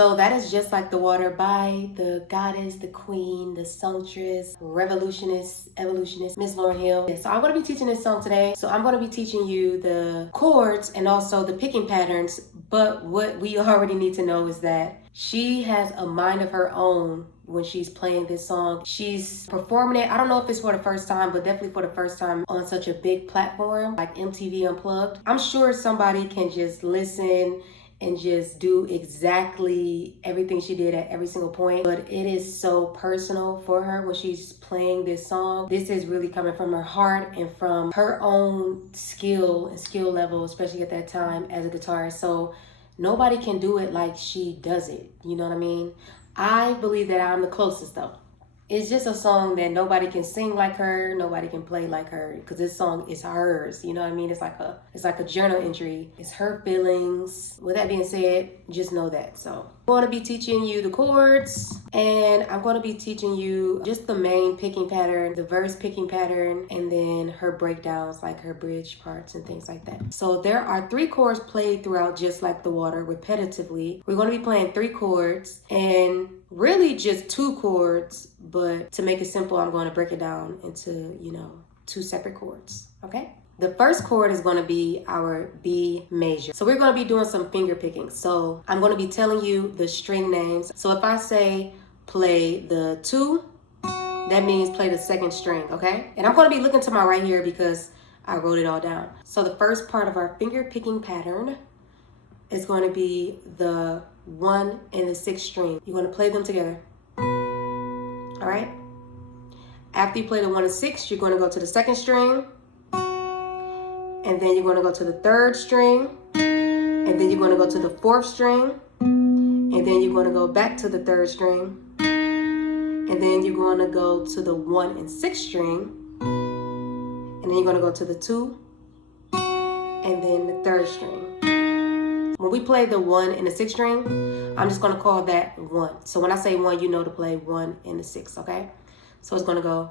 So that is Just Like the Water by the goddess, the queen, the songstress, revolutionist, evolutionist, Miss Lauryn Hill. So I'm going to be teaching this song today. So I'm going to be teaching you the chords and also the picking patterns. But what we already need to know is that she has a mind of her own when she's playing this song. She's performing it, I don't know if it's for the first time, but definitely for the first time on such a big platform like MTV Unplugged. I'm sure somebody can just listen and just do exactly everything she did at every single point. But it is so personal for her when she's playing this song. This is really coming from her heart and from her own skill and skill level, especially at that time as a guitarist. So nobody can do it like she does it. You know what I mean? I believe that I'm the closest though. It's just a song that nobody can sing like her, nobody can play like her, because this song is hers. You know what I mean? It's like a journal entry. It's her feelings. With that being said, just know that. So I'm going to be teaching you the chords, and I'm going to be teaching you just the main picking pattern, the verse picking pattern, and then her breakdowns, like her bridge parts and things like that. So there are 3 chords played throughout Just Like the Water repetitively. We're going to be playing 3 chords and really just 2 chords, but to make it simple, I'm going to break it down into, 2 separate chords, okay? The first chord is going to be our B major. So we're going to be doing some finger picking. So I'm going to be telling you the string names. So if I say play the 2, that means play the 2nd string, okay? And I'm going to be looking to my right here because I wrote it all down. So the first part of our finger picking pattern is going to be the 1 and the 6th string. You're going to play them together. All right? After you play the 1 and 6, you're going to go to the 2nd string, and then you're going to go to the 3rd string, and then you're going to go to the 4th string, and then you're going to go back to the 3rd string, and then you're going to go to the 1 and 6th string, and then you're going to go to the 2, and then the 3rd string. When we play the 1 and the 6th string, I'm just going to call that 1. So when I say 1, you know to play 1 and the 6, okay? So it's going to go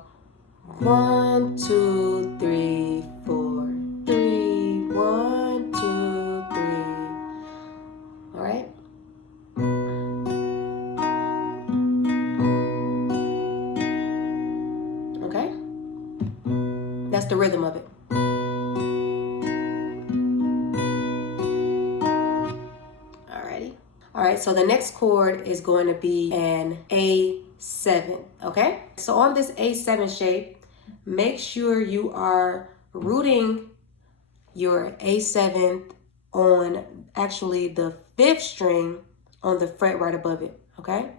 1, 2, 3, 4, 3, 1, 2, 3. All right? Okay? That's the rhythm of it. All right, so the next chord is going to be an A7, okay? So on this A7 shape, make sure you are rooting your A7 on actually the 5th string on the fret right above it, okay?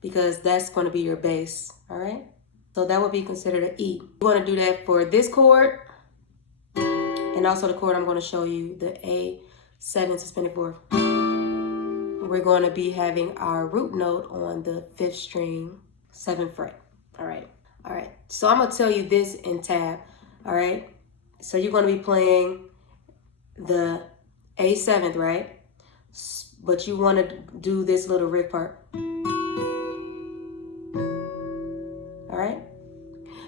Because that's going to be your bass, all right? So that would be considered an E. You want to do that for this chord and also the chord I'm going to show you, the A7 suspended 4th. We're going to be having our root note on the 5th string, 7th fret. All right. So I'm going to tell you this in tab. All right. So you're going to be playing the A7th, right? But you want to do this little riff part. All right.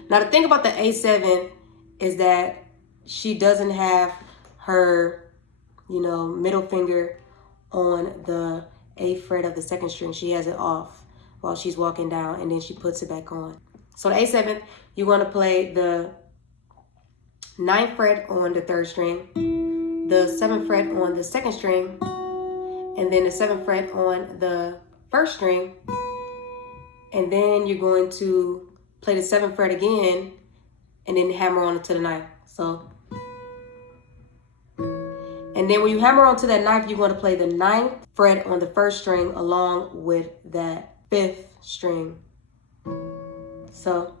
Now the thing about the A7 is that she doesn't have her, middle finger on the A fret of the 2nd string. She has it off while she's walking down, and then she puts it back on. So the A7th, you want to play the 9th fret on the 3rd string, the 7th fret on the 2nd string, and then the 7th fret on the 1st string, and then you're going to play the 7th fret again, and then hammer on it to the 9th. So, and then when you hammer onto that 9th, you're going to play the 9th fret on the 1st string along with that 5th string. So,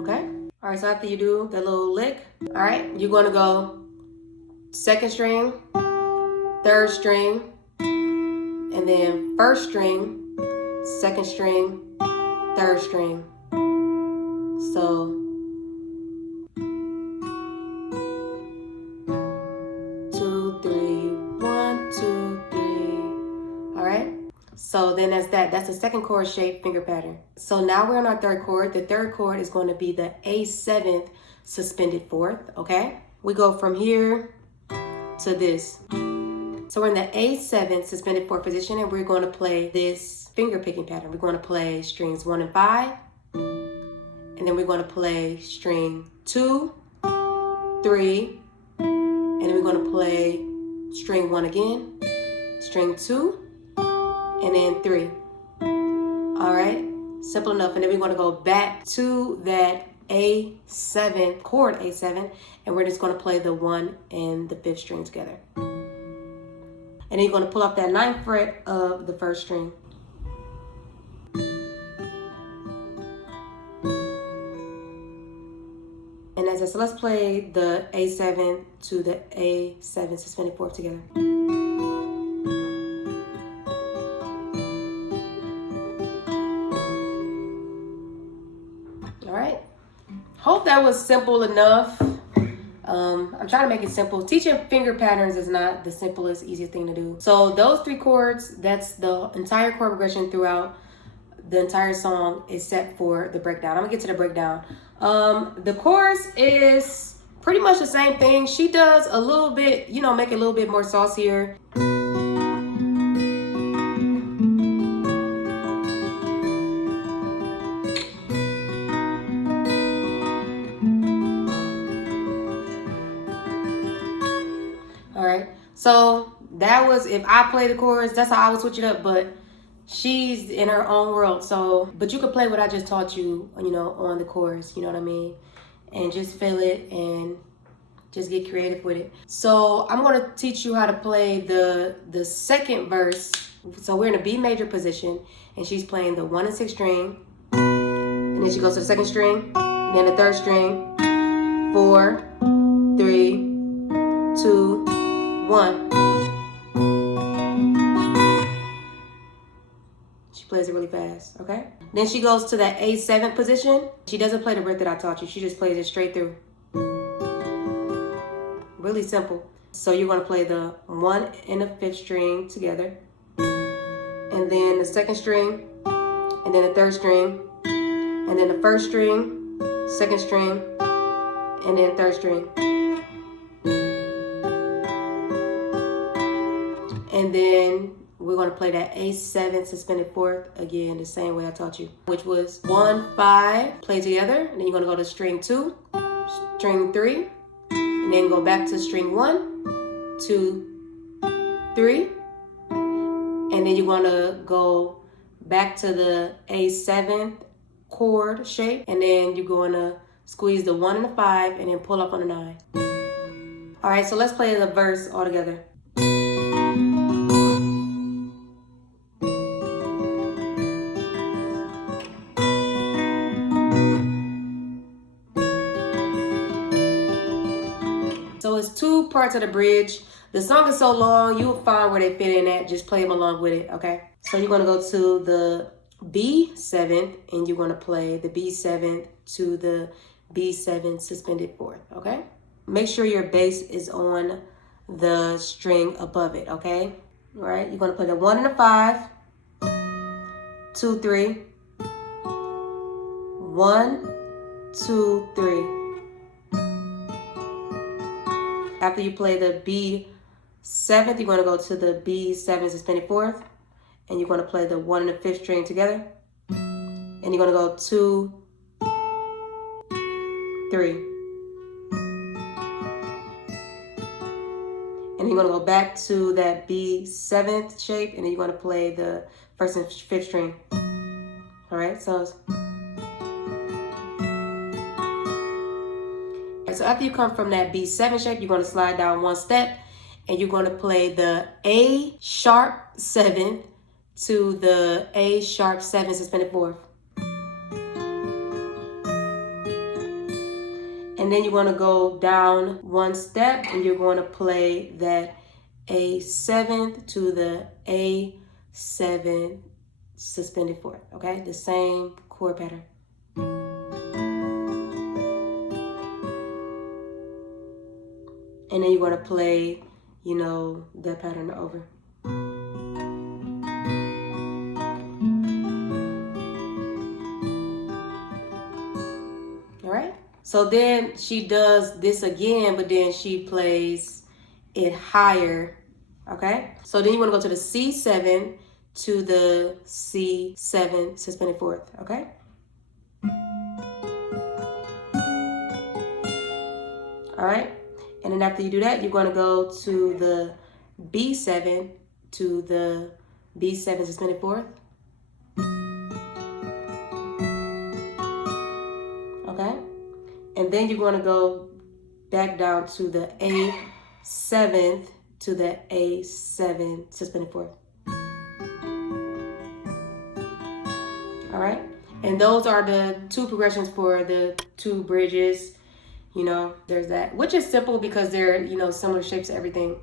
okay. All right, so after you do that little lick, all right, you're going to go 2nd string, 3rd string, and then 1st string, 2nd string, 3rd string. So, 2, 3, 1, 2, 3. All right. So then that's the 2nd chord shape finger pattern. So now we're on our 3rd chord. The 3rd chord is going to be the A7th suspended 4th. Okay. We go from here to this. So we're in the A7 suspended fourth position, and we're going to play this finger picking pattern. We're going to play strings 1 and 5, and then we're going to play string 2, 3, and then we're going to play string 1 again, string 2, and then 3. All right, simple enough. And then we're going to go back to that A7, chord A7, and we're just going to play the 1 and the 5th string together. And then you're going to pull off that 9th fret of the 1st string. And as I said, let's play the A7 to the A7 suspended fourth together. All right. Hope that was simple enough. I'm trying to make it simple. Teaching finger patterns is not the simplest, easiest thing to do. So those 3 chords, that's the entire chord progression throughout the entire song except for the breakdown. I'm gonna get to the breakdown. The chorus is pretty much the same thing. She does a little bit, you know, make it a little bit more saucier. Alright, so that was, if I play the chorus, that's how I would switch it up, but she's in her own world. So, but you could play what I just taught you, you know, on the chorus, you know what I mean? And just feel it and just get creative with it. So I'm going to teach you how to play the second verse. So we're in a B major position, and she's playing the 1 and 6 string, and then she goes to the 2nd string, then the 3rd string, 4, 3, 2, 1. She plays it really fast, okay? Then she goes to that A7 position. She doesn't play the breath that I taught you. She just plays it straight through. Really simple. So you're gonna play the 1 and the 5th string together, and then the 2nd string, and then the 3rd string, and then the 1st string, 2nd string, and then 3rd string. And then we're going to play that A7 suspended fourth again the same way I taught you, which was 1, 5, play together, and then you're going to go to string 2, string 3, and then go back to string 1, 2, 3, and then you're going to go back to the A7 chord shape, and then you're going to squeeze the 1 and the 5, and then pull up on the 9. All right, so let's play the verse all together. So it's 2 parts of the bridge. The song is so long, you'll find where they fit in at. Just play them along with it, okay? So you're gonna go to the B7, and you're gonna play the B7 to the B7 suspended fourth, okay? Make sure your bass is on the string above it, okay? All right, you're gonna play the 1 and the 5, 2, 3, 1, 2, 3. After you play the B7th, you're going to go to the B7 suspended fourth, and you're going to play the 1 and the 5th string together, and you're going to go 2, 3, and you're going to go back to that B7th shape, and then you're going to play the 1st and 5th string. All right, so after you come from that B7 shape, you're going to slide down 1 step, and you're going to play the A sharp 7 to the A sharp 7 suspended fourth. And then you're going to go down 1 step, and you're going to play that A7 to the A7 suspended fourth, okay? The same chord pattern. And then you're going to play, you know, that pattern over. All right. So then she does this again, but then she plays it higher Okay? So then you want to go to the C7 to the C7 suspended fourth, okay? All right? And then after you do that, you're going to go to the B7 to the B7 suspended fourth. Okay? And then you're going to go back down to the A7th to the A7 suspended fourth. All right? And those are the two progressions for the two bridges. You know, there's that, which is simple because they're, you know, similar shapes to everything.